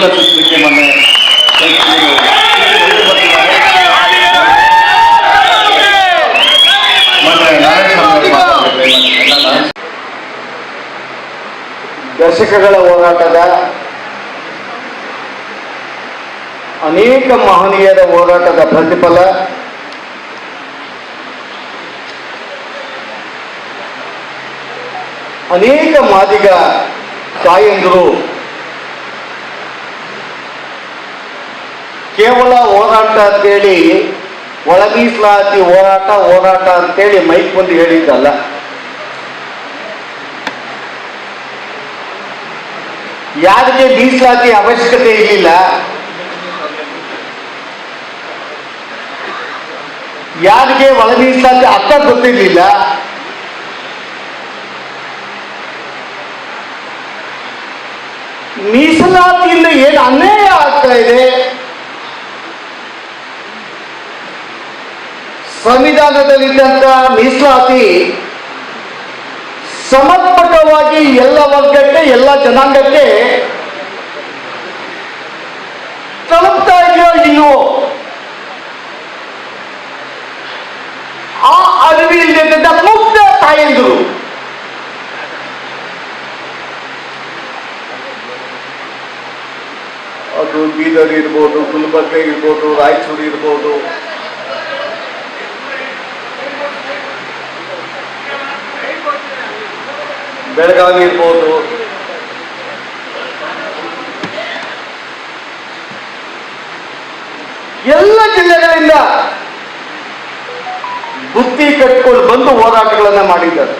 ಬೆಂಬಲ ಮೊನ್ನೆ. ದಶಕಗಳ ಹೋರಾಟದ ಅನೇಕ ಮಹನೀಯರ ಹೋರಾಟದ ಪ್ರತಿಫಲ ಅನೇಕ ಮಾದಿಗ ತಾಯಂದರು ಕೇವಲ ಹೋರಾಟ ಅಂತೇಳಿ ಒಳ ಹೋರಾಟ ಹೋರಾಟ ಅಂತೇಳಿ ಮೈಕ್ ಬಂದು ಹೇಳಿದ್ದಲ್ಲ. ಯಾರಿಗೆ ಮೀಸಲಾತಿ ಅವಶ್ಯಕತೆ ಇರಲಿಲ್ಲ, ಯಾರಿಗೆ ಒಳ ಮೀಸಲಾತಿ ಅರ್ಥ ಗೊತ್ತಿರಲಿಲ್ಲ, ಮೀಸಲಾತಿಯಿಂದ ಏನು ಅನ್ಯಾಯ ಆಗ್ತಾ ಇದೆ? ಸಂವಿಧಾನದಲ್ಲಿದ್ದಂಥ ಮೀಸಲಾತಿ ಸಮರ್ಪಕವಾಗಿ ಎಲ್ಲ ವರ್ಗಕ್ಕೆ, ಎಲ್ಲ ಜನಾಂಗಕ್ಕೆ ತಲುಪ್ತಾ ಇದೆಯೋ ಇಲ್ವೋ, ಆ ಅರಿವಿಲ್ಲದ ಮುಕ್ತ ತಾಯಂದರು. ಅದು ಬೀದರ್ ಇರ್ಬೋದು, ಗುಲ್ಬರ್ಗ ಇರ್ಬೋದು, ರಾಯಚೂರು ಇರ್ಬೋದು ಬೆಳಗಾವಿ ಇರ್ಬೋದು. ಎಲ್ಲ ಜಿಲ್ಲೆಗಳಿಂದ ಬುತ್ತಿ ಕಟ್ಕೊಂಡು ಬಂದು ಹೋರಾಟಗಳನ್ನ ಮಾಡಿದ್ದಾರೆ.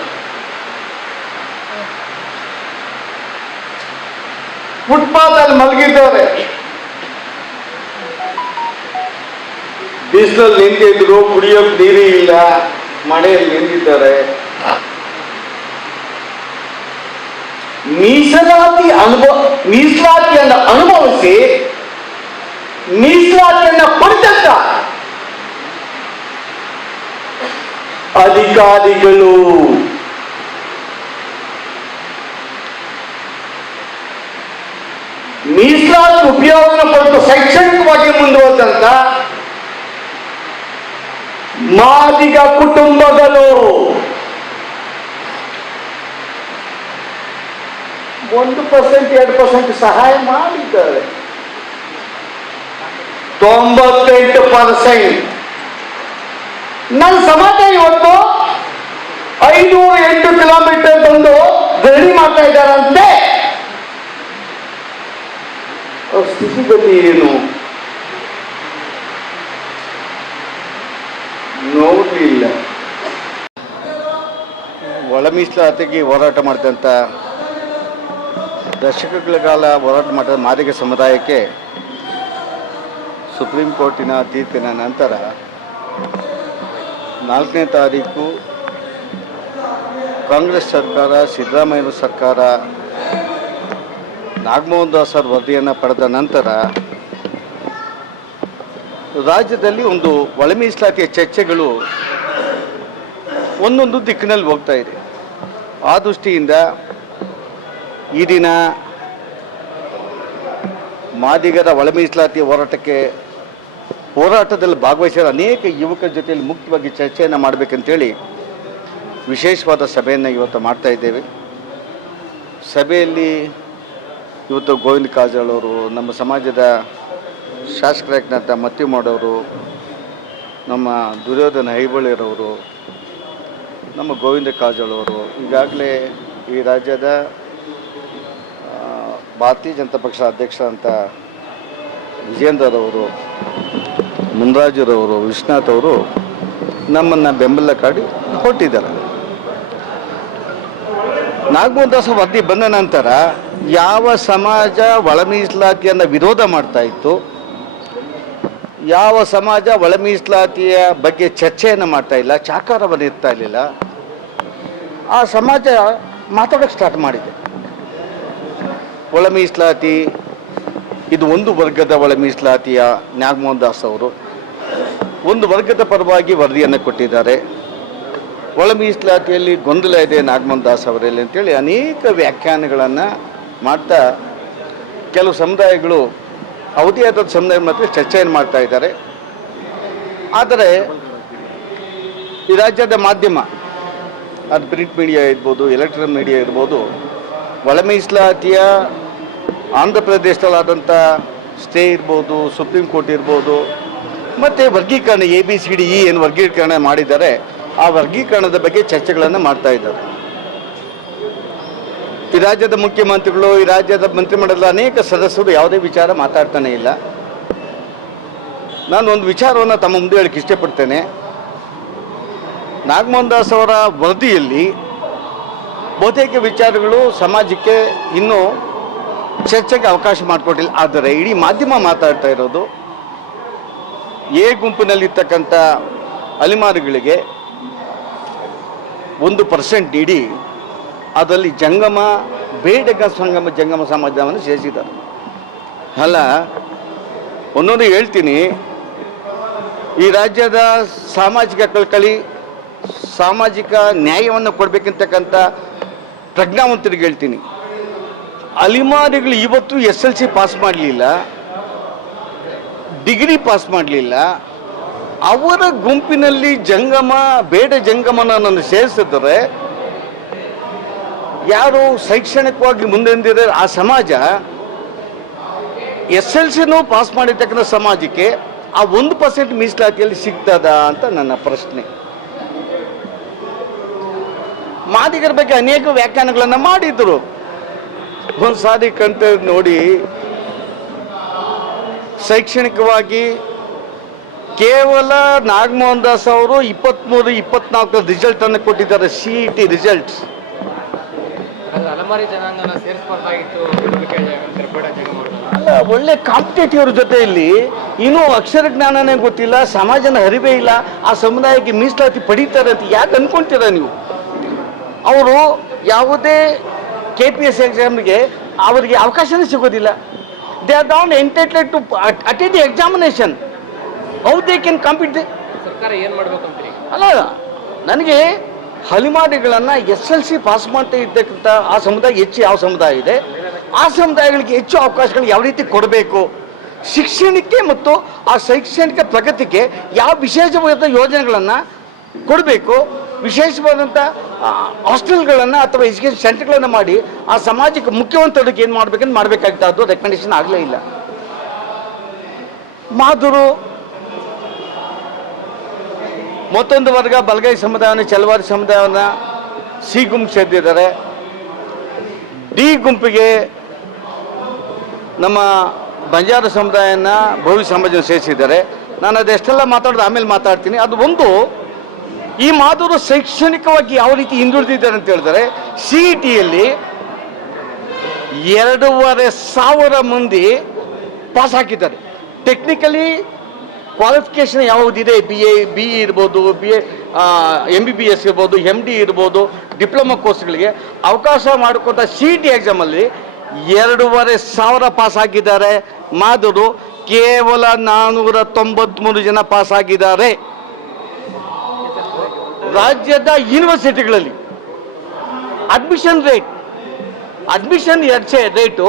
ಫುಟ್ಪಾತ್ ಅಲ್ಲಿ ಮಲಗಿದ್ದಾರೆ. ಬಿಸಿಲಲ್ಲಿ ನಿಂತಿದ್ರು, ಕುಡಿಯೋಕ್ ನೀರೇ ಇಲ್ಲ, ಮಳೆಯಲ್ಲಿ ನಿಂತಿದ್ದಾರೆ. ಮೀಸಲಾತಿ ಅನುಭವ ಮೀಸಲಾತಿಯನ್ನು ಅನುಭವಿಸಿ ಮೀಸಲಾತಿಯನ್ನ ಪಡೆದಂತ ಅಧಿಕಾರಿಗಳು ಮೀಸಲಾತಿ ಉಪಯೋಗವನ್ನು ಪಡೆದು ಶೈಕ್ಷಣಿಕವಾಗಿ ಮುಂದುವರೆದಂತ ಮಾದಿಗ ಕುಟುಂಬಗಳು ಒಂದು ಪರ್ಸೆಂಟ್ ಎರಡು ಪರ್ಸೆಂಟ್ ಸಹಾಯ ಮಾಡಿದ್ದಾರೆ. ತೊಂಬತ್ತೆಂಟು ಪರ್ಸೆಂಟ್ ನನ್ನ ಸಮಾಜ ಇವತ್ತು ಐನೂರು ಎಂಟು ಕಿಲೋಮೀಟರ್ ಬಂದು ಗಡಿ ಮಾಡ್ತಾ ಇದ್ದಾರಂತೆ. ಸ್ಥಿತಿಗತಿ ಏನು? ನೋಡಲಿಲ್ಲ. ಒಳ ಮೀಸಲಾತಿಗೆ ಹೋರಾಟ ಮಾಡಿದಂಥ ದಶಕಗಳ ಕಾಲ ಹೋರಾಟ ಮಾಡಿದ ಮಾದಿಗ ಸಮುದಾಯಕ್ಕೆ ಸುಪ್ರೀಂ ಕೋರ್ಟಿನ ತೀರ್ಪಿನ ನಂತರ ನಾಲ್ಕನೇ ತಾರೀಕು ಕಾಂಗ್ರೆಸ್ ಸರ್ಕಾರ, ಸಿದ್ದರಾಮಯ್ಯ ಸರ್ಕಾರ, ನಾಗಮೋಹನ್ ದಾಸ್ ಅವರ ವರದಿಯನ್ನು ಪಡೆದ ನಂತರ ರಾಜ್ಯದಲ್ಲಿ ಒಂದು ಒಳ ಮೀಸಲಾತಿಯ ಚರ್ಚೆಗಳು ಒಂದೊಂದು ದಿಕ್ಕಿನಲ್ಲಿ ಹೋಗ್ತಾ ಇದೆ. ಆ ದೃಷ್ಟಿಯಿಂದ ಈ ದಿನ ಮಾದಿಗರ ಒಳ ಮೀಸಲಾತಿ ಹೋರಾಟಕ್ಕೆ ಹೋರಾಟದಲ್ಲಿ ಭಾಗವಹಿಸಿದ ಅನೇಕ ಯುವಕರ ಜೊತೆಯಲ್ಲಿ ಮುಖ್ಯವಾಗಿ ಚರ್ಚೆಯನ್ನು ಮಾಡಬೇಕಂತೇಳಿ ವಿಶೇಷವಾದ ಸಭೆಯನ್ನು ಇವತ್ತು ಮಾಡ್ತಾ ಇದ್ದೇವೆ. ಸಭೆಯಲ್ಲಿ ಇವತ್ತು ಗೋವಿಂದ ಕಾಜಾಳ್ ಅವರು, ನಮ್ಮ ಸಮಾಜದ ಶಾಸಕರಾಗಿದ್ದಂಥ ಮತ್ತಿ ಮಾಡೋರು ನಮ್ಮ ದುರ್ಯೋಧನ ಹೈಬಳಿಯರವರು ನಮ್ಮ ಗೋವಿಂದ ಕಾಜಾಳ್ ಅವರು, ಈಗಾಗಲೇ ಈ ರಾಜ್ಯದ ಭಾರತೀಯ ಜನತಾ ಪಕ್ಷದ ಅಧ್ಯಕ್ಷ ಅಂತ ವಿಜೇಂದರ್ ಅವರು ಮುನ್ರಾಜುರವರು, ವಿಶ್ವನಾಥ್ ಅವರು ನಮ್ಮನ್ನು ಬೆಂಬಲ ಕಾಡಿ ಕೊಟ್ಟಿದ್ದಾರೆ. ನಾಗಮೋಹನ್ ದಾಸ್ ವರದಿ ಬಂದ ನಂತರ ಯಾವ ಸಮಾಜ ಒಳ ಮೀಸಲಾತಿಯನ್ನು ವಿರೋಧ ಮಾಡ್ತಾ ಇತ್ತು, ಯಾವ ಸಮಾಜ ಒಳ ಮೀಸಲಾತಿಯ ಬಗ್ಗೆ ಚರ್ಚೆಯನ್ನು ಮಾಡ್ತಾ ಇಲ್ಲ ಚಾಕಾರವನ್ನು ಇರ್ತಾ ಇರಲಿಲ್ಲ, ಆ ಸಮಾಜ ಮಾತಾಡೋಕ್ಕೆ ಸ್ಟಾರ್ಟ್ ಮಾಡಿದೆ. ಒಳ ಮೀಸಲಾತಿ ಇದು ಒಂದು ವರ್ಗದ ಒಳ ಮೀಸಲಾತಿಯ ನ್ಯಾಗಮೋಹನ್ ದಾಸ್ ಅವರು ಒಂದು ವರ್ಗದ ಪರವಾಗಿ ವರದಿಯನ್ನು ಕೊಟ್ಟಿದ್ದಾರೆ. ಒಳ ಮೀಸಲಾತಿಯಲ್ಲಿ ಗೊಂದಲ ಇದೆ ನಾಗಮೋಹನ್ ದಾಸ್ ಅವರಲ್ಲಿ ಅಂತೇಳಿ ಅನೇಕ ವ್ಯಾಖ್ಯಾನಗಳನ್ನು ಮಾಡ್ತಾ ಕೆಲವು ಸಮುದಾಯಗಳು ಅವಧಿಯಾದ ಸಮುದಾಯ ಮಾತ್ರ ಚರ್ಚೆಯನ್ನು ಮಾಡ್ತಾ ಇದ್ದಾರೆ. ಆದರೆ ಈ ರಾಜ್ಯದ ಮಾಧ್ಯಮ, ಅದು ಪ್ರಿಂಟ್ ಮೀಡಿಯಾ ಇರ್ಬೋದು, ಎಲೆಕ್ಟ್ರಾನಿಕ್ ಮೀಡಿಯಾ ಇರ್ಬೋದು ಒಳ ಮೀಸಲಾತಿಯ ಆಂಧ್ರ ಪ್ರದೇಶದಲ್ಲಾದಂಥ ಸ್ಟೇ ಇರ್ಬೋದು, ಸುಪ್ರೀಂ ಕೋರ್ಟ್ ಇರ್ಬೋದು, ಮತ್ತು ವರ್ಗೀಕರಣ, A, B, C, D, E ಏನು ವರ್ಗೀಕರಣ ಮಾಡಿದ್ದಾರೆ, ಆ ವರ್ಗೀಕರಣದ ಬಗ್ಗೆ ಚರ್ಚೆಗಳನ್ನು ಮಾಡ್ತಾ ಇದ್ದಾರೆ. ಈ ರಾಜ್ಯದ ಮುಖ್ಯಮಂತ್ರಿಗಳು, ಈ ರಾಜ್ಯದ ಮಂತ್ರಿಮಂಡಲದ ಅನೇಕ ಸದಸ್ಯರು ಯಾವುದೇ ವಿಚಾರ ಮಾತಾಡ್ತಾನೆ ಇಲ್ಲ. ನಾನು ಒಂದು ವಿಚಾರವನ್ನು ತಮ್ಮ ಮುಂದೆ ಹೇಳಕ್ಕೆ ಇಷ್ಟಪಡ್ತೇನೆ. ನಾಗಮೋಹನ್ ದಾಸ್ ಅವರ ವರದಿಯಲ್ಲಿ ಬಹುತೇಕ ವಿಚಾರಗಳು ಸಮಾಜಕ್ಕೆ ಇನ್ನೂ ಚರ್ಚೆಗೆ ಅವಕಾಶ ಮಾಡಿಕೊಟ್ಟಿಲ್ಲ. ಆದರೆ ಇಡೀ ಮಾಧ್ಯಮ ಮಾತಾಡ್ತಾ ಇರೋದು ಎ ಗುಂಪಿನಲ್ಲಿರ್ತಕ್ಕಂಥ ಅಲಿಮಾರಿಗಳಿಗೆ ಒಂದು ಪರ್ಸೆಂಟ್ ಇಡೀ ಅದರಲ್ಲಿ ಜಂಗಮ, ಬೇಡಗ ಸಂಗಮ, ಜಂಗಮ ಸಮಾಜವನ್ನು ಸೇರಿಸಿದ್ದಾರೆ. ಅಲ್ಲ, ಒಂದೊಂದು ಹೇಳ್ತೀನಿ. ಈ ರಾಜ್ಯದ ಸಾಮಾಜಿಕ ಕಳ್ಕಳಿ, ಸಾಮಾಜಿಕ ನ್ಯಾಯವನ್ನು ಕೊಡಬೇಕಂತಕ್ಕಂಥ ಪ್ರಜ್ಞಾವಂತರಿಗೆ ಹೇಳ್ತೀನಿ. ಅಲಿಮಾರಿಗಳು ಇವತ್ತು ಎಸ್ ಎಲ್ ಸಿ ಪಾಸ್ ಮಾಡಲಿಲ್ಲ, ಡಿಗ್ರಿ ಪಾಸ್ ಮಾಡಲಿಲ್ಲ. ಅವರ ಗುಂಪಿನಲ್ಲಿ ಜಂಗಮ, ಬೇಡ ಜಂಗಮನನ್ನು ಸೇರಿಸಿದರೆ ಯಾರು ಶೈಕ್ಷಣಿಕವಾಗಿ ಮುಂದೆಂದಿದೆ ಆ ಸಮಾಜ? ಎಸ್ ಎಲ್ ಸಿನೂ ಪಾಸ್ ಮಾಡಿರ್ತಕ್ಕಂಥ ಸಮಾಜಕ್ಕೆ ಆ ಒಂದು ಪರ್ಸೆಂಟ್ ಮೀಸಲಾತಿಯಲ್ಲಿ ಸಿಗ್ತದ ಅಂತ ನನ್ನ ಪ್ರಶ್ನೆ. ಮಾದಿಗರ ಬಗ್ಗೆ ಅನೇಕ ವ್ಯಾಖ್ಯಾನಗಳನ್ನು ಮಾಡಿದ್ರು. ಒಂದು ಸಾರಿ ಕಂತ ನೋಡಿ ಶೈಕ್ಷಣಿಕವಾಗಿ ಕೇವಲ ನಾಗಮೋಹನ್ ದಾಸ್ ಅವರು ಇಪ್ಪತ್ತ್ಮೂರು ಇಪ್ಪತ್ನಾಲ್ಕು ರಿಸಲ್ಟನ್ನು ಕೊಟ್ಟಿದ್ದಾರೆ ಸಿ ಇ ಟಿ ರಿಸಲ್ಟ್ಸ್ ಅಲ್ಲ ಒಳ್ಳೆ ಕಾಂಪಿಟೇಟಿವ್ ಅವ್ರ. ಜೊತೆಯಲ್ಲಿ ಇನ್ನೂ ಅಕ್ಷರ ಜ್ಞಾನನೇ ಗೊತ್ತಿಲ್ಲ ಸಮಾಜನ ಹರಿವೇ ಇಲ್ಲ ಆ ಸಮುದಾಯಕ್ಕೆ ಮೀಸಲಾತಿ ಪಡೀತಾರೆ ಅಂತ ಯಾಕೆ ಅನ್ಕೊಂತೀರ ನೀವು? ಅವರು ಯಾವುದೇ ಕೆ ಪಿ ಎಸ್ ಎಕ್ಸಾಮ್ಗೆ ಅವರಿಗೆ ಅವಕಾಶನೇ ಸಿಗೋದಿಲ್ಲ. They are not entitled to attend the examination how they can the ಸರ್ಕಾರ ಏನು ಮಾಡ್ಬೇಕಂತೀರಿ? ಅಲ್ಲ ನನಗೆ ಹಲಿಮಾರಿಗಳನ್ನು ಎಸ್ ಎಲ್ ಸಿ ಪಾಸ್ ಮಾಡ್ತಾ ಇದ್ದಕ್ಕಂಥ ಆ ಸಮುದಾಯ ಹೆಚ್ಚು ಯಾವ ಸಮುದಾಯ ಇದೆ? ಆ ಸಮುದಾಯಗಳಿಗೆ ಹೆಚ್ಚು ಅವಕಾಶಗಳು ಯಾವ ರೀತಿ ಕೊಡಬೇಕು? ಶಿಕ್ಷಣಕ್ಕೆ ಮತ್ತು ಆ ಶೈಕ್ಷಣಿಕ ಪ್ರಗತಿಗೆ ಯಾವ ವಿಶೇಷವಾದ ಯೋಜನೆಗಳನ್ನು ಕೊಡಬೇಕು? ವಿಶೇಷವಾದಂಥ ಹಾಸ್ಟೆಲ್ಗಳನ್ನು ಅಥವಾ ಎಜುಕೇಷನ್ ಸೆಂಟರ್ಗಳನ್ನು ಮಾಡಿ ಆ ಸಮಾಜಕ್ಕೆ ಮುಖ್ಯವಂತರಿಗೆ ಏನು ಮಾಡಬೇಕಂತ ಮಾಡಬೇಕಾಗ್ತದ್ದು ರೆಕಮೆಂಡೇಶನ್ ಆಗಲೇ ಇಲ್ಲ. ಮಾಧುರು, ಮತ್ತೊಂದು ವರ್ಗ, ಬಲಗೈ ಸಮುದಾಯವನ್ನು ಚಲವಾರಿ ಸಮುದಾಯವನ್ನು ಸಿ ಗುಂಪು ಸೇರಿದ್ದಾರೆ. ಡಿ ಗುಂಪಿಗೆ ನಮ್ಮ ಬಂಜಾರ ಸಮುದಾಯನ ಭವಿ ಸಮಾಜ ಸೇರಿಸಿದ್ದಾರೆ. ನಾನು ಅದೆಷ್ಟೆಲ್ಲ ಮಾತಾಡೋದು ಆಮೇಲೆ ಮಾತಾಡ್ತೀನಿ. ಅದು ಒಂದು ಈ ಮಾಧುರು ಶೈಕ್ಷಣಿಕವಾಗಿ ಯಾವ ರೀತಿ ಹಿಂದುಳಿದಿದ್ದಾರೆ ಅಂತ ಹೇಳಿದ್ರೆ ಸಿ ಇ ಟಿಯಲ್ಲಿ ಎರಡೂವರೆ ಸಾವಿರ ಮಂದಿ ಪಾಸ್ ಹಾಕಿದ್ದಾರೆ. ಟೆಕ್ನಿಕಲಿ ಕ್ವಾಲಿಫಿಕೇಷನ್ ಯಾವುದಿದೆ? ಬಿ ಎ ಬಿ ಇ ಇರ್ಬೋದು B A M B B S ಇರ್ಬೋದು ಎಂ ಡಿ ಇರ್ಬೋದು ಡಿಪ್ಲೊಮಾ ಕೋರ್ಸ್ಗಳಿಗೆ ಅವಕಾಶ ಮಾಡಿಕೊಂಡ ಸಿ ಇ ಟಿ ಎಕ್ಸಾಮಲ್ಲಿ ಎರಡೂವರೆ ಸಾವಿರ ಪಾಸ್ ಆಗಿದ್ದಾರೆ ಮಾಧುರು ಕೇವಲ ನಾನ್ನೂರ ತೊಂಬತ್ಮೂರು ಜನ ಪಾಸ್ ಆಗಿದ್ದಾರೆ. ರಾಜ್ಯದ ಯೂನಿವರ್ಸಿಟಿಗಳಲ್ಲಿ ಅಡ್ಮಿಷನ್ ರೇಟ್ ಅಡ್ಮಿಷನ್ ಎರಚೆ ರೇಟು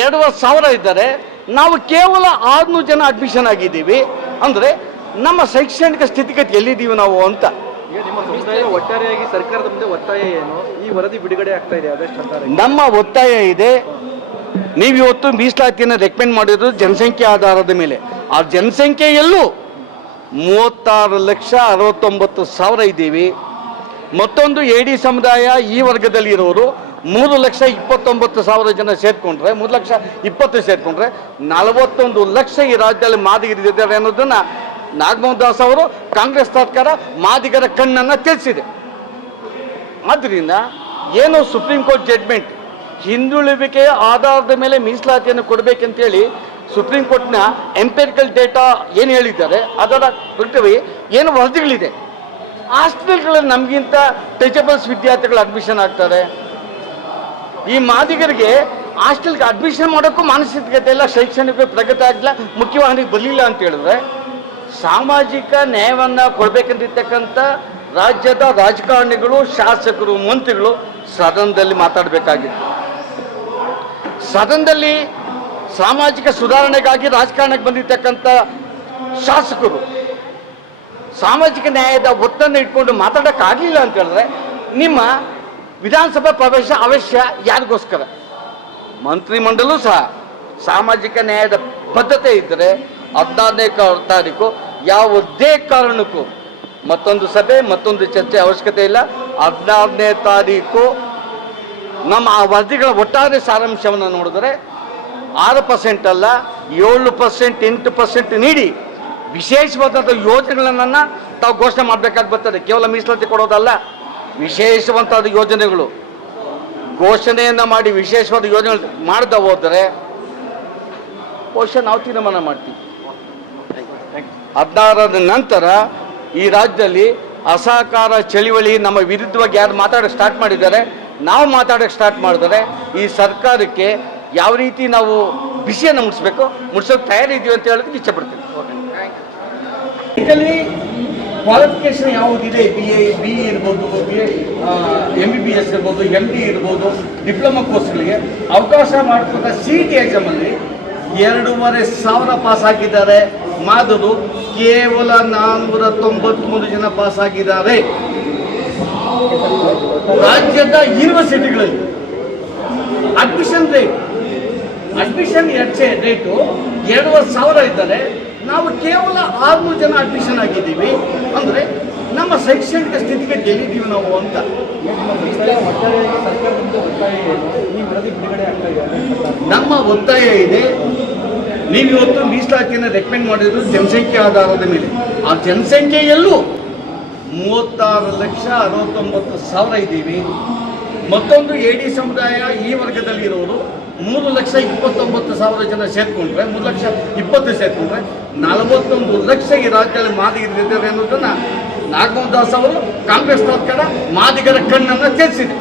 ಎರಡೂವರೆ ಸಾವಿರ ಇದ್ದಾರೆ. ನಾವು ಕೇವಲ ಆರುನೂರು ಜನ ಅಡ್ಮಿಷನ್ ಆಗಿದ್ದೀವಿ. ಅಂದರೆ ನಮ್ಮ ಶೈಕ್ಷಣಿಕ ಸ್ಥಿತಿಗತಿ ಎಲ್ಲಿದ್ದೀವಿ ನಾವು ಅಂತ. ಒಟ್ಟಾರೆಯಾಗಿ ಸರ್ಕಾರದ ಮುಂದೆ ಒತ್ತಾಯ ಏನು? ಈ ವರದಿ ಬಿಡುಗಡೆ ಆಗ್ತಾ ಇದೆ ನಮ್ಮ ಒತ್ತಾಯ ಇದೆ. ನೀವು ಇವತ್ತು ಮೀಸಲಾತಿಯನ್ನು ರೆಕಮೆಂಡ್ ಮಾಡಿರೋದು ಜನಸಂಖ್ಯೆ ಆಧಾರದ ಮೇಲೆ. ಆ ಜನಸಂಖ್ಯೆಯಲ್ಲೂ ಮೂವತ್ತಾರು ಲಕ್ಷ ಅರವತ್ತೊಂಬತ್ತು ಸಾವಿರ ಇದ್ದೀವಿ. ಮತ್ತೊಂದು ಎ ಡಿ ಸಮುದಾಯ ಈ ವರ್ಗದಲ್ಲಿ ಇರೋರು ಮೂರು ಲಕ್ಷ ಇಪ್ಪತ್ತೊಂಬತ್ತು ಸಾವಿರ ಜನ ಸೇರಿಕೊಂಡ್ರೆ, ಮೂರು ಲಕ್ಷ ಇಪ್ಪತ್ತು ಸೇರಿಕೊಂಡ್ರೆ ನಲವತ್ತೊಂದು ಲಕ್ಷ ಈ ರಾಜ್ಯದಲ್ಲಿ ಮಾದಿಗರಿದ್ದಾರೆ ಅನ್ನೋದನ್ನು ನಾಗಮೋಹನ್ ದಾಸ್ ಅವರು ಕಾಂಗ್ರೆಸ್ ಸರ್ಕಾರ ಮಾದಿಗರ ಕಣ್ಣನ್ನು ತಿಳಿಸಿದೆ ಆದ್ದರಿಂದ ಏನು ಸುಪ್ರೀಂ ಕೋರ್ಟ್ ಜಡ್ಮೆಂಟ್ ಹಿಂದುಳಿವಿಕೆಯ ಆಧಾರದ ಮೇಲೆ ಮೀಸಲಾತಿಯನ್ನು ಕೊಡಬೇಕಂತೇಳಿ ಸುಪ್ರೀಂ ಕೋರ್ಟ್ನ ಎಂಪೆರಿಕಲ್ ಡೇಟಾ ಏನು ಹೇಳಿದ್ದಾರೆ, ಅದರ ಪ್ರತಿವಿ ಏನು ವರದಿಗಳಿದೆ? ಹಾಸ್ಟೆಲ್ಗಳಲ್ಲಿ ನಮಗಿಂತ ಟಚಬಲ್ಸ್ ವಿದ್ಯಾರ್ಥಿಗಳು ಅಡ್ಮಿಷನ್ ಆಗ್ತಾರೆ. ಈ ಮಾದಿಗರಿಗೆ ಹಾಸ್ಟೆಲ್ಗೆ ಅಡ್ಮಿಷನ್ ಮಾಡೋಕ್ಕೂ ಮಾನಸಿಕತೆ ಇಲ್ಲ ಶೈಕ್ಷಣಿಕ ಪ್ರಗತಿ ಆಗಿಲ್ಲ ಮುಖ್ಯವಾಹಿನಿಗೆ ಬರಲಿಲ್ಲ ಅಂತ ಹೇಳಿದ್ರೆ, ಸಾಮಾಜಿಕ ನ್ಯಾಯವನ್ನು ಕೊಡಬೇಕಂತಿರ್ತಕ್ಕಂಥ ರಾಜ್ಯದ ರಾಜಕಾರಣಿಗಳು, ಶಾಸಕರು, ಮಂತ್ರಿಗಳು ಸದನದಲ್ಲಿ ಮಾತಾಡಬೇಕಾಗಿತ್ತು. ಸದನದಲ್ಲಿ ಸಾಮಾಜಿಕ ಸುಧಾರಣೆಗಾಗಿ ರಾಜಕಾರಣಕ್ಕೆ ಬಂದಿರ್ತಕ್ಕಂಥ ಶಾಸಕರು ಸಾಮಾಜಿಕ ನ್ಯಾಯದ ಒತ್ತನ್ನು ಇಟ್ಕೊಂಡು ಮಾತಾಡೋಕ್ಕಾಗಲಿಲ್ಲ ಅಂತ ಹೇಳಿದ್ರೆ ನಿಮ್ಮ ವಿಧಾನಸಭಾ ಪ್ರವೇಶ ಅವಶ್ಯ ಯಾರಿಗೋಸ್ಕರ? ಮಂತ್ರಿಮಂಡಲೂ ಸಹ ಸಾಮಾಜಿಕ ನ್ಯಾಯದ ಬದ್ಧತೆ ಇದ್ದರೆ ಹದಿನಾರನೇ ತಾರೀಕು ಯಾವುದೇ ಕಾರಣಕ್ಕೂ ಮತ್ತೊಂದು ಸಭೆ, ಮತ್ತೊಂದು ಚರ್ಚೆ ಅವಶ್ಯಕತೆ ಇಲ್ಲ. ಹದಿನಾರನೇ ತಾರೀಕು ನಮ್ಮ ಆ ವರದಿಗಳ ಒಟ್ಟಾರೆ ಸಾರಾಂಶವನ್ನು ನೋಡಿದ್ರೆ ಆರು ಪರ್ಸೆಂಟ್ ಅಲ್ಲ, ಏಳು ಪರ್ಸೆಂಟ್ ಎಂಟು ಪರ್ಸೆಂಟ್ ನೀಡಿ. ವಿಶೇಷವಾದಂಥ ಯೋಜನೆಗಳನ್ನು ತಾವು ಘೋಷಣೆ ಮಾಡಬೇಕಾಗಿ ಬರ್ತದೆ. ಕೇವಲ ಮೀಸಲಾತಿ ಕೊಡೋದಲ್ಲ ವಿಶೇಷವಂತಾದ ಯೋಜನೆಗಳು. ಘೋಷಣೆಯನ್ನು ಮಾಡಿ ವಿಶೇಷವಾದ ಯೋಜನೆ ಮಾಡದ ಹೋದರೆ, ಬಹುಶಃ ನಾವು ತೀರ್ಮಾನ ಮಾಡ್ತೀವಿ. ಹದಿನಾರರ ನಂತರ ಈ ರಾಜ್ಯದಲ್ಲಿ ಅಸಹಕಾರ ಚಳುವಳಿ ನಮ್ಮ ವಿರುದ್ಧವಾಗಿ ಯಾರು ಮಾತಾಡೋಕ್ಕೆ ಸ್ಟಾರ್ಟ್ ಮಾಡಿದ್ದಾರೆ, ನಾವು ಮಾತಾಡೋಕ್ಕೆ ಸ್ಟಾರ್ಟ್ ಮಾಡಿದರೆ ಈ ಸರ್ಕಾರಕ್ಕೆ ಯಾವ ರೀತಿ ನಾವು ಬಿಸಿಯನ್ನು ಮುಡಿಸ್ಬೇಕು ಮುಟ್ಸೋಕೆ ತಯಾರಿದ್ದೀವಿ ಅಂತ ಹೇಳೋದಕ್ಕೆ ಇಚ್ಛೆ ಪಡ್ತೀನಿ. ಇದರಲ್ಲಿ ಕ್ವಾಲಿಫಿಕೇಶನ್ ಯಾವುದಿದೆ? ಬಿ ಎ ಬಿ ಇ ಇರ್ಬೋದು B A B B S ಇರ್ಬೋದು ಎಂ ಡಿ ಇರ್ಬೋದು ಡಿಪ್ಲೊಮಾ ಕೋರ್ಸ್ಗಳಿಗೆ ಅವಕಾಶ ಮಾಡಿಕೊಟ್ಟ ಸಿ ಟಿ ಎಕ್ಸಾಮಲ್ಲಿ ಎರಡೂವರೆ ಸಾವಿರ ಪಾಸ್ ಆಗಿದ್ದಾರೆ. ಮಾದರು ಕೇವಲ ನಾನ್ನೂರ ತೊಂಬತ್ಮೂರು ಜನ ಪಾಸ್ ಆಗಿದ್ದಾರೆ. ರಾಜ್ಯದ ಯೂನಿವರ್ಸಿಟಿಗಳಲ್ಲಿ ಅಡ್ಮಿಷನ್ ರೇಟ್ ಅಡ್ಮಿಷನ್ ಹೆಚ್ಚೆ ರೇಟು ಎರಡೂವರೆ ಸಾವಿರ ಇದ್ದರೆ ನಾವು ಕೇವಲ ಆರುನೂರು ಜನ ಅಡ್ಮಿಷನ್ ಆಗಿದ್ದೀವಿ. ಅಂದರೆ ನಮ್ಮ ಶೈಕ್ಷಣಿಕ ಸ್ಥಿತಿಗೆ ಗೆಲ್ಲಿದ್ದೀವಿ ನಾವು ಅಂತ. ನಮ್ಮ ಒತ್ತಾಯ ಇದೆ. ನೀವು ಇವತ್ತು ಮೀಸಲಾತಿಯನ್ನು ರೆಕಮೆಂಡ್ ಮಾಡಿದ್ರು ಜನಸಂಖ್ಯೆ ಆಧಾರದ ಮೇಲೆ. ಆ ಜನಸಂಖ್ಯೆಯಲ್ಲೂ ಮೂವತ್ತಾರು ಲಕ್ಷ ಅರವತ್ತೊಂಬತ್ತು ಸಾವಿರ ಇದ್ದೀವಿ. ಮತ್ತೊಂದು ಎ ಡಿ ಸಮುದಾಯ ಈ ವರ್ಗದಲ್ಲಿ ಇರೋರು ಮೂರು ಲಕ್ಷ ಇಪ್ಪತ್ತೊಂಬತ್ತು ಸಾವಿರ ಜನ ಸೇರ್ಕೊಂಡ್ರೆ, ಮೂರು ಲಕ್ಷ ಇಪ್ಪತ್ತು ಸೇರ್ಕೊಂಡ್ರೆ ನಲವತ್ತೊಂದು ಲಕ್ಷ ಈ ರಾಜ್ಯದಲ್ಲಿ ಮಾದಿಗರಿದ್ದಾರೆ ಅನ್ನೋದನ್ನು ನಾಗಮೋಹನ್ ದಾಸ್ ಅವರು ಕಾಂಗ್ರೆಸ್ ಸರ್ಕಾರ ಮಾದಿಗರ ಕಣ್ಣನ್ನು ತೆರೆಸಿದೆ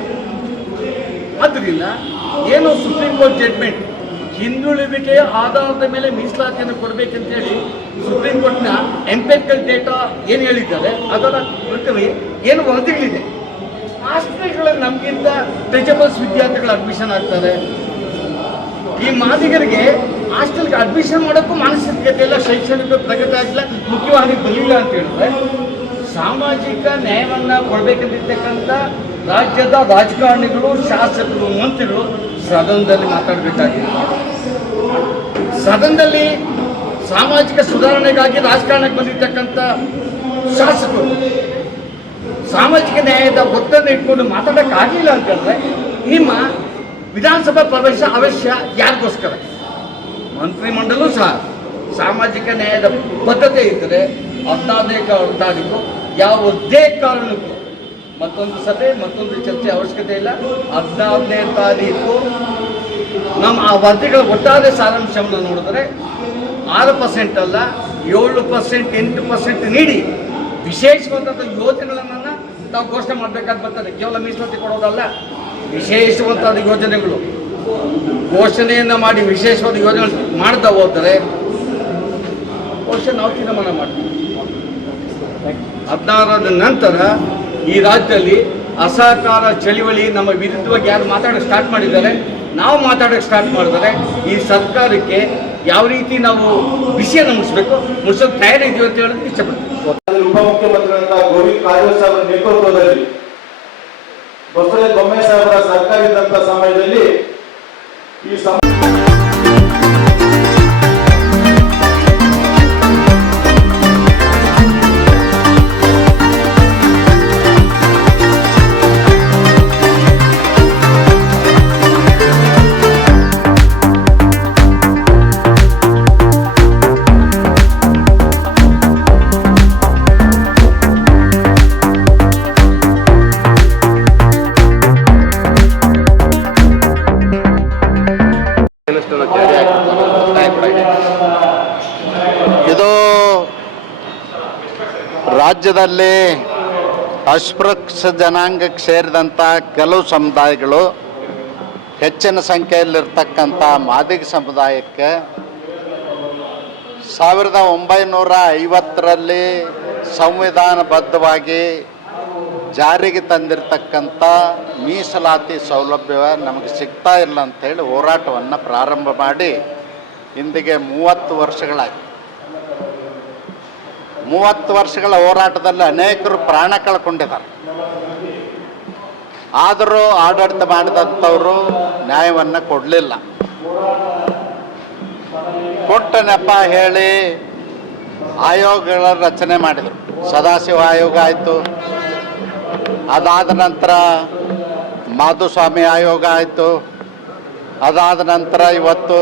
ಆದ್ದರಿಂದ ಏನು ಸುಪ್ರೀಂ ಕೋರ್ಟ್ ಜಡ್ಮೆಂಟ್ ಹಿಂದುಳಿವಿಕೆಯ ಆಧಾರದ ಮೇಲೆ ಮೀಸಲಾತಿಯನ್ನು ಕೊಡಬೇಕಂತೇಳಿ ಸುಪ್ರೀಂ ಕೋರ್ಟ್ನ ಎಂಪೆರಿಕಲ್ ಡೇಟಾ ಏನು ಹೇಳಿದ್ದಾರೆ, ಅದರ ಕುರಿತವೇ ಏನು ವರದಿಗಳಿದೆ? ಹಾಸ್ಟೆಲ್ಗಳಲ್ಲಿ ನಮಗಿಂತ ಟೆಜಬಲ್ಸ್ ವಿದ್ಯಾರ್ಥಿಗಳು ಅಡ್ಮಿಷನ್ ಆಗ್ತಾರೆ ಈ ಮಾದಿಗರಿಗೆ ಹಾಸ್ಟೆಲ್ಗೆ ಅಡ್ಮಿಷನ್ ಮಾಡೋಕ್ಕೂ ಮಾನಸಿಕತೆ ಇಲ್ಲ, ಶೈಕ್ಷಣಿಕ ಪ್ರಗತಿ ಆಗಿಲ್ಲ ಮುಖ್ಯವಾಗಿ ಬರಲಿಲ್ಲ ಅಂತ ಹೇಳಿದ್ರೆ, ಸಾಮಾಜಿಕ ನ್ಯಾಯವನ್ನು ಕೊಡಬೇಕಂತಿರ್ತಕ್ಕಂಥ ರಾಜ್ಯದ ರಾಜಕಾರಣಿಗಳು, ಶಾಸಕರು, ಮಂತ್ರಿಗಳು ಸದನದಲ್ಲಿ ಮಾತಾಡಬೇಕಾಗಿದೆ. ಸದನದಲ್ಲಿ ಸಾಮಾಜಿಕ ಸುಧಾರಣೆಗಾಗಿ ರಾಜಕಾರಣಕ್ಕೆ ಬಂದಿರ್ತಕ್ಕಂಥ ಶಾಸಕರು ಸಾಮಾಜಿಕ ನ್ಯಾಯದ ಒತ್ತನ್ನು ಇಟ್ಕೊಂಡು ಮಾತಾಡೋಕ್ಕಾಗಲಿಲ್ಲ ಅಂತ ಹೇಳಿದ್ರೆ, ನಿಮ್ಮ ವಿಧಾನಸಭಾ ಪ್ರವೇಶ ಅವಶ್ಯ ಯಾರಿಗೋಸ್ಕರ? ಮಂತ್ರಿಮಂಡಲೂ ಸಹ. ಸಾಮಾಜಿಕ ನ್ಯಾಯದ ಬದ್ಧತೆ ಇದ್ದರೆ ಹದಿನಾರನೇ ತಾರೀಕು, ಯಾವುದೇ ಕಾರಣಕ್ಕೂ. ಮತ್ತೊಂದು ಸಭೆ ಮತ್ತೊಂದು ಚರ್ಚೆ ಅವಶ್ಯಕತೆ ಇಲ್ಲ. ಹದಿನಾರನೇ ತಾರೀಕು, ನಮ್ಮ ಆ ವರದಿಗಳ ಒಟ್ಟಾರೆ ಸಾರಾಂಶವನ್ನು ನೋಡಿದ್ರೆ ಆರು ಪರ್ಸೆಂಟ್ ಅಲ್ಲ, ಏಳು ಪರ್ಸೆಂಟ್ ಎಂಟು ಪರ್ಸೆಂಟ್ ನೀಡಿ ವಿಶೇಷವಾದಂಥ ಯೋಜನೆಗಳನ್ನು ನಾವು ಘೋಷಣೆ ಮಾಡಬೇಕಾಗಿ ಬರ್ತದೆ. ಕೇವಲ ಮೀಸಲಾತಿ ಕೊಡೋದಲ್ಲ. ವಿಶೇಷವಂತಾದ ಯೋಜನೆಗಳು. ಘೋಷಣೆಯನ್ನು ಮಾಡಿ ವಿಶೇಷವಾದ ಯೋಜನೆಗಳು ಮಾಡ್ತಾ ಹೋದರೆ ವರ್ಷ ನಾವು ತೀರ್ಮಾನ ಮಾಡ್ತೀವಿ. ಹದಿನಾರರ ನಂತರ ಈ ರಾಜ್ಯದಲ್ಲಿ ಅಸಹಕಾರ ಚಳುವಳಿ ನಮ್ಮ ವಿರುದ್ಧವಾಗಿ ಯಾರು ಮಾತಾಡೋಕ್ಕೆ ಸ್ಟಾರ್ಟ್ ಮಾಡಿದ್ದಾರೆ, ನಾವು ಮಾತಾಡೋಕ್ಕೆ ಸ್ಟಾರ್ಟ್ ಮಾಡಿದರೆ ಈ ಸರ್ಕಾರಕ್ಕೆ ಯಾವ ರೀತಿ ನಾವು ಬಿಸಿಯನ್ನು ಮುಗಿಸ್ಬೇಕು, ಮುಗಿಸೋಕೆ ತಯಾರಿದ್ದೀವಿ ಅಂತ ಹೇಳೋದಕ್ಕೆ ಇಷ್ಟಪಡ್ತೀವಿ ಉಪಮುಖ್ಯಮಂತ್ರಿ ಗೋವಿಂದ ಕಾರಜೋಳ ನೇತೃತ್ವದಲ್ಲಿ ಬಸವರಾಜ ಬೊಮ್ಮಾಯಿ ಸಾಹೇಬರ ಸರ್ಕಾರ ಇದ್ದಂತ ಸಮಯದಲ್ಲಿ ಈ ಸಮ ರಾಜ್ಯದಲ್ಲಿ ಅಸ್ಪೃಶ್ಯ ಜನಾಂಗಕ್ಕೆ ಸೇರಿದಂಥ ಕೆಲವು ಸಮುದಾಯಗಳು ಹೆಚ್ಚಿನ ಸಂಖ್ಯೆಯಲ್ಲಿರ್ತಕ್ಕಂಥ ಮಾದಿಗ ಸಮುದಾಯಕ್ಕೆ ಸಾವಿರದ ಒಂಬೈನೂರ ಐವತ್ತರಲ್ಲಿ ಸಂವಿಧಾನಬದ್ಧವಾಗಿ ಜಾರಿಗೆ ತಂದಿರತಕ್ಕಂಥ ಮೀಸಲಾತಿ ಸೌಲಭ್ಯ ನಮಗೆ ಸಿಗ್ತಾ ಇಲ್ಲ ಅಂಥೇಳಿ ಹೋರಾಟವನ್ನು ಪ್ರಾರಂಭ ಮಾಡಿ ಇಂದಿಗೆ ಮೂವತ್ತು ವರ್ಷಗಳಾಗಿ ಮೂವತ್ತು ವರ್ಷಗಳ ಹೋರಾಟದಲ್ಲಿ ಅನೇಕರು ಪ್ರಾಣ ಕಳ್ಕೊಂಡಿದ್ದಾರೆ. ಆದರೂ ಆಡಳಿತ ಮಾಡಿದಂಥವರು ನ್ಯಾಯವನ್ನು ಕೊಡಲಿಲ್ಲ. ಕೊಟ್ಟ ನೆಪ ಹೇಳಿ ಆಯೋಗಗಳ ರಚನೆ ಮಾಡಿದರು. ಸದಾಶಿವ ಆಯೋಗ ಆಯಿತು. ಅದಾದ ನಂತರ ಮಾಧುಸ್ವಾಮಿ ಆಯೋಗ ಆಯಿತು. ಅದಾದ ನಂತರ ಇವತ್ತು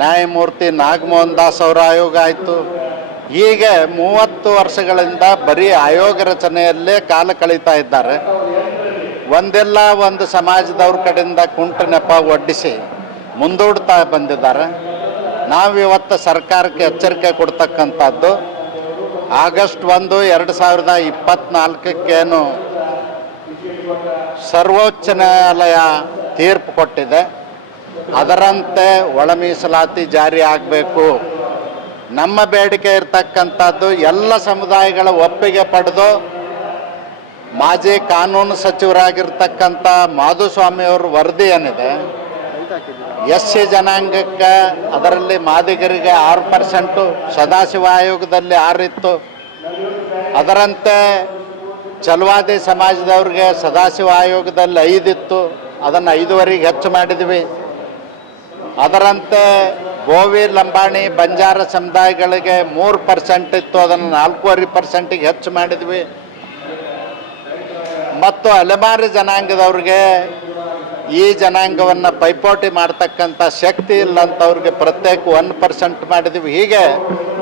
ನ್ಯಾಯಮೂರ್ತಿ ನಾಗಮೋಹನ್ ದಾಸ್ ಅವರ ಆಯೋಗ ಆಯಿತು. ಹೀಗೆ ಮೂವತ್ತು ವರ್ಷಗಳಿಂದ ಬರೀ ಆಯೋಗ ರಚನೆಯಲ್ಲೇ ಕಾಲ ಕಳೀತಾ ಇದ್ದಾರೆ. ಒಂದೆಲ್ಲ ಒಂದು ಸಮಾಜದವ್ರ ಕಡೆಯಿಂದ ಕುಂಟು ನೆಪ ಒಡ್ಡಿಸಿ ಮುಂದೂಡ್ತಾ ಬಂದಿದ್ದಾರೆ. ನಾವು ಇವತ್ತು ಸರ್ಕಾರಕ್ಕೆ ಎಚ್ಚರಿಕೆ ಕೊಡ್ತಕ್ಕಂಥದ್ದು, ಆಗಸ್ಟ್ ಒಂದು ಎರಡು ಸಾವಿರದ ಇಪ್ಪತ್ತ್ನಾಲ್ಕಕ್ಕೇನು ಸರ್ವೋಚ್ಚ ನ್ಯಾಯಾಲಯ ತೀರ್ಪು ಕೊಟ್ಟಿದೆ. ಅದರಂತೆ ಒಳ ಮೀಸಲಾತಿ ಜಾರಿ ಆಗಬೇಕು. ನಮ್ಮ ಬೇಡಿಕೆ ಇರತಕ್ಕಂಥದ್ದು ಎಲ್ಲ ಸಮುದಾಯಗಳ ಒಪ್ಪಿಗೆ ಪಡೆದು ಮಾಜಿ ಕಾನೂನು ಸಚಿವರಾಗಿರ್ತಕ್ಕಂಥ ಅವ್ರ ವರದಿ ಏನಿದೆ ಎಸ್ ಸಿ ಜನಾಂಗಕ್ಕೆ ಅದರಲ್ಲಿ ಮಾದಿಗರಿಗೆ ಆರು ಪರ್ಸೆಂಟು ಸದಾಶಿವ ಆಯೋಗದಲ್ಲಿ ಆರಿತ್ತು. ಅದರಂತೆ ಚಲವಾದಿ ಸಮಾಜದವ್ರಿಗೆ ಸದಾಶಿವ ಆಯೋಗದಲ್ಲಿ ಐದಿತ್ತು. ಅದನ್ನು ಐದುವರೆಗೆ ಹೆಚ್ಚು ಮಾಡಿದ್ವಿ. ಅದರಂತೆ ಗೋವಿ ಲಂಬಾಣಿ, ಬಂಜಾರ ಸಮುದಾಯಗಳಿಗೆ ಮೂರು ಪರ್ಸೆಂಟ್ ಇತ್ತು, ಅದನ್ನು ನಾಲ್ಕೂವರೆ ಪರ್ಸೆಂಟಿಗೆ ಹೆಚ್ಚು ಮಾಡಿದ್ವಿ. ಮತ್ತು ಅಲೆಮಾರಿ ಜನಾಂಗದವ್ರಿಗೆ ಈ ಜನಾಂಗವನ್ನು ಪೈಪೋಟಿ ಮಾಡ್ತಕ್ಕಂಥ ಶಕ್ತಿ ಇಲ್ಲಂಥವ್ರಿಗೆ ಪ್ರತ್ಯೇಕ ಒನ್ ಪರ್ಸೆಂಟ್ ಮಾಡಿದ್ವಿ. ಹೀಗೆ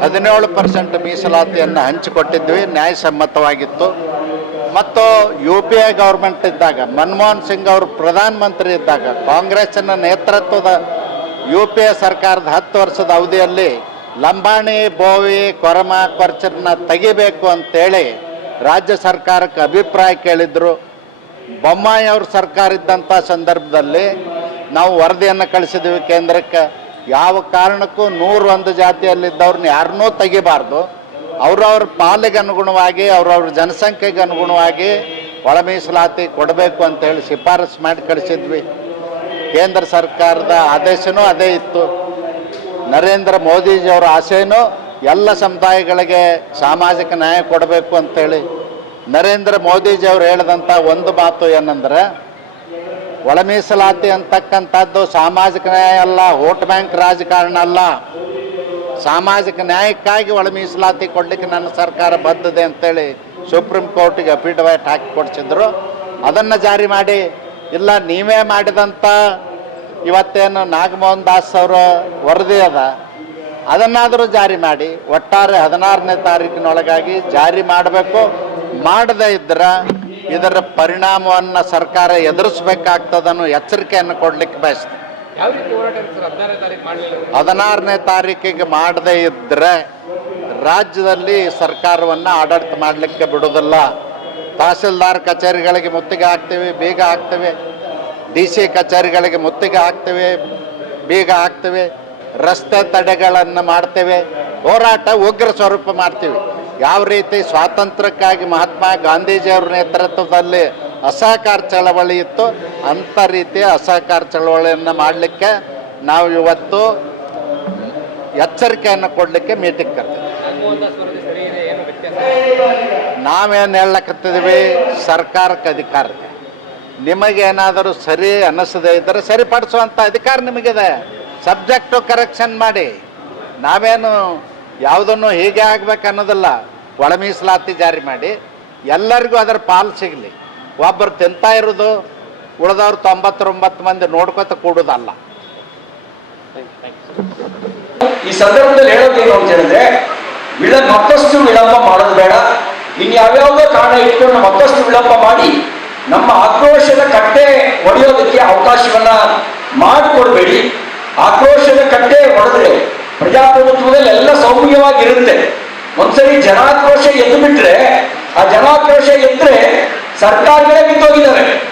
ಹದಿನೇಳು ಪರ್ಸೆಂಟ್ ಮೀಸಲಾತಿಯನ್ನು ಹಂಚಿಕೊಟ್ಟಿದ್ವಿ, ನ್ಯಾಯಸಮ್ಮತವಾಗಿತ್ತು. ಮತ್ತು ಯು ಪಿ ಎ ಗೌರ್ಮೆಂಟ್ ಇದ್ದಾಗ, ಮನಮೋಹನ್ ಸಿಂಗ್ ಅವರು ಪ್ರಧಾನಮಂತ್ರಿ ಇದ್ದಾಗ, ಕಾಂಗ್ರೆಸ್ಸಿನ ನೇತೃತ್ವದ ಯು ಪಿ ಎ ಸರ್ಕಾರದ ಹತ್ತು ವರ್ಷದ ಅವಧಿಯಲ್ಲಿ ಲಂಬಾಣಿ, ಬೋವಿ, ಕೊರಮ, ಕೊರ್ಚನ್ನ ತೆಗಿಬೇಕು ಅಂತೇಳಿ ರಾಜ್ಯ ಸರ್ಕಾರಕ್ಕೆ ಅಭಿಪ್ರಾಯ ಕೇಳಿದ್ರು. ಬೊಮ್ಮಾಯಿ ಅವ್ರ ಸರ್ಕಾರ ಇದ್ದಂಥ ಸಂದರ್ಭದಲ್ಲಿ ನಾವು ವರದಿಯನ್ನು ಕಳಿಸಿದ್ವಿ ಕೇಂದ್ರಕ್ಕೆ. ಯಾವ ಕಾರಣಕ್ಕೂ ನೂರು ಒಂದು ಜಾತಿಯಲ್ಲಿದ್ದವ್ರನ್ನ ಯಾರನ್ನೂ ತೆಗಿಬಾರ್ದು. ಅವ್ರವ್ರ ಪಾಲಿಗೆ ಅನುಗುಣವಾಗಿ ಅವ್ರವ್ರ ಜನಸಂಖ್ಯೆಗೆ ಅನುಗುಣವಾಗಿ ಒಳ ಮೀಸಲಾತಿ ಕೊಡಬೇಕು ಅಂತೇಳಿ ಶಿಫಾರಸು ಮಾಡಿ ಕಳಿಸಿದ್ವಿ. ಕೇಂದ್ರ ಸರ್ಕಾರದ ಆದೇಶನೂ ಅದೇ ಇತ್ತು. ನರೇಂದ್ರ ಮೋದಿಜಿಯವರ ಆಸೆಯೂ ಎಲ್ಲ ಸಮುದಾಯಗಳಿಗೆ ಸಾಮಾಜಿಕ ನ್ಯಾಯ ಕೊಡಬೇಕು ಅಂತೇಳಿ. ನರೇಂದ್ರ ಮೋದಿಜಿಯವರು ಹೇಳಿದಂಥ ಒಂದು ಮಾತು ಏನಂದ್ರೆ ಒಳ ಮೀಸಲಾತಿ ಅಂತಕ್ಕಂಥದ್ದು ಸಾಮಾಜಿಕ ನ್ಯಾಯ ಅಲ್ಲ, ವೋಟ್ ಬ್ಯಾಂಕ್ ರಾಜಕಾರಣ ಅಲ್ಲ. ಸಾಮಾಜಿಕ ನ್ಯಾಯಕ್ಕಾಗಿ ಒಳ ಮೀಸಲಾತಿ ಕೊಡಲಿಕ್ಕೆ ನನ್ನ ಸರ್ಕಾರ ಬದ್ಧದೆ ಅಂತೇಳಿ ಸುಪ್ರೀಂ ಕೋರ್ಟಿಗೆ ಅಫಿಡವಿಟ್ ಹಾಕಿ ಕೊಡಿಸಿದ್ರು. ಅದನ್ನು ಜಾರಿ ಮಾಡಿ ಇಲ್ಲ ನೀವೇ ಮಾಡಿದಂಥ ಇವತ್ತೇನು ನಾಗಮೋಹನ್ ದಾಸ್ ಅವರ ವರದಿ ಅದ. ಅದನ್ನಾದರೂ ಜಾರಿ ಮಾಡಿ ಒಟ್ಟಾರೆ ಹದಿನಾರನೇ ತಾರೀಕಿನೊಳಗಾಗಿ ಜಾರಿ ಮಾಡಬೇಕು. ಮಾಡದೇ ಇದ್ರೆ ಇದರ ಪರಿಣಾಮವನ್ನು ಸರ್ಕಾರ ಎದುರಿಸಬೇಕಾಗ್ತದನ್ನು ಎಚ್ಚರಿಕೆಯನ್ನು ಕೊಡ್ಲಿಕ್ಕೆ ಬಯಸ್ತೀನಿ. ಹದಿನಾರನೇ ತಾರೀಕಿಗೆ ಮಾಡದೇ ಇದ್ದರೆ ರಾಜ್ಯದಲ್ಲಿ ಸರ್ಕಾರವನ್ನು ಆಡಳಿತ ಮಾಡಲಿಕ್ಕೆ ಬಿಡೋದಿಲ್ಲ ತಹಸೀಲ್ದಾರ್ ಕಚೇರಿಗಳಿಗೆ ಮುತ್ತಿಗೆ ಹಾಕ್ತೇವೆ, ಬೀಗ ಹಾಕ್ತೇವೆ, ಡಿ ಸಿ ಕಚೇರಿಗಳಿಗೆ ಮುತ್ತಿಗೆ ಹಾಕ್ತೇವೆ, ಬೀಗ ಹಾಕ್ತೇವೆ, ರಸ್ತೆ ತಡೆಗಳನ್ನು ಮಾಡ್ತೇವೆ, ಹೋರಾಟ ಉಗ್ರ ಸ್ವರೂಪ ಮಾಡ್ತೀವಿ. ಯಾವ ರೀತಿ ಸ್ವಾತಂತ್ರ್ಯಕ್ಕಾಗಿ ಮಹಾತ್ಮ ಗಾಂಧೀಜಿಯವರ ನೇತೃತ್ವದಲ್ಲಿ ಅಸಹಕಾರ ಚಳವಳಿ ಇತ್ತು, ಅಂಥ ರೀತಿಯ ಅಸಹಕಾರ ಚಳವಳಿಯನ್ನು ಮಾಡಲಿಕ್ಕೆ ನಾವು ಇವತ್ತು ಎಚ್ಚರಿಕೆಯನ್ನು ಕೊಡಲಿಕ್ಕೆ ಮೀಟಿಂಗ್ ಕರ್ತೀವಿ ನಾಗಮೋಹನ್ ದಾಸ್ ವರದಿ ಸರಿ ಇದೆ ಏನು ವ್ಯತ್ಯಾಸ ನಾವೇನು ಹೇಳಕತ್ತಿದ್ವಿ ಸರ್ಕಾರಕ್ಕೆ ಅಧಿಕಾರ ನಿಮಗೇನಾದರೂ ಸರಿ ಅನ್ನಿಸದೇ ಇದ್ದರೆ ಸರಿಪಡಿಸುವಂಥ ಅಧಿಕಾರ ನಿಮಗಿದೆ. ಸಬ್ಜೆಕ್ಟು ಕರೆಕ್ಷನ್ ಮಾಡಿ. ನಾವೇನು ಯಾವುದನ್ನು ಹೀಗೆ ಆಗ್ಬೇಕು ಅನ್ನೋದಿಲ್ಲ. ಒಳ ಮೀಸಲಾತಿ ಜಾರಿ ಮಾಡಿ. ಎಲ್ಲರಿಗೂ ಅದರ ಪಾಲು ಸಿಗಲಿ. ಒಬ್ಬರು ತಿಂತಾ ಇರೋದು, ಉಳಿದವ್ರು ತೊಂಬತ್ತೊಂಬತ್ತು ಮಂದಿ ನೋಡ್ಕೊತ ಕೂಡುದಲ್ಲ. ಈ ಸಂದರ್ಭದಲ್ಲಿ ಹೇಳೋದೇನು ಅಂತ ಹೇಳಿದ್ರೆ ವಿಳ ಮತ್ತಷ್ಟು ವಿಳಂಬ ಮಾಡೋದು ಬೇಡ. ಇನ್ನು ಯಾವ್ಯಾವುದೋ ಕಾರಣ ಇಟ್ಕೊಂಡು ಮತ್ತಷ್ಟು ವಿಳಂಬ ಮಾಡಿ ನಮ್ಮ ಆಕ್ರೋಶದ ಕಟ್ಟೆ ಒಡೆಯೋದಕ್ಕೆ ಅವಕಾಶವನ್ನ ಮಾಡಿಕೊಡ್ಬೇಡಿ. ಆಕ್ರೋಶದ ಕಟ್ಟೆ ಒಡೆದ್ರೆ ಪ್ರಜಾಪ್ರಭುತ್ವದಲ್ಲಿ ಎಲ್ಲ ಸೌಮ್ಯವಾಗಿರುತ್ತೆ. ಒಂದ್ಸರಿ ಜನಾಕ್ರೋಶ ಎದ್ದು ಬಿಟ್ರೆ, ಆ ಜನಾಕ್ರೋಶ ಎದ್ರೆ ಸರ್ಕಾರಗಳೇ ಬಿದ್ದೋಗಿದ್ದಾರೆ.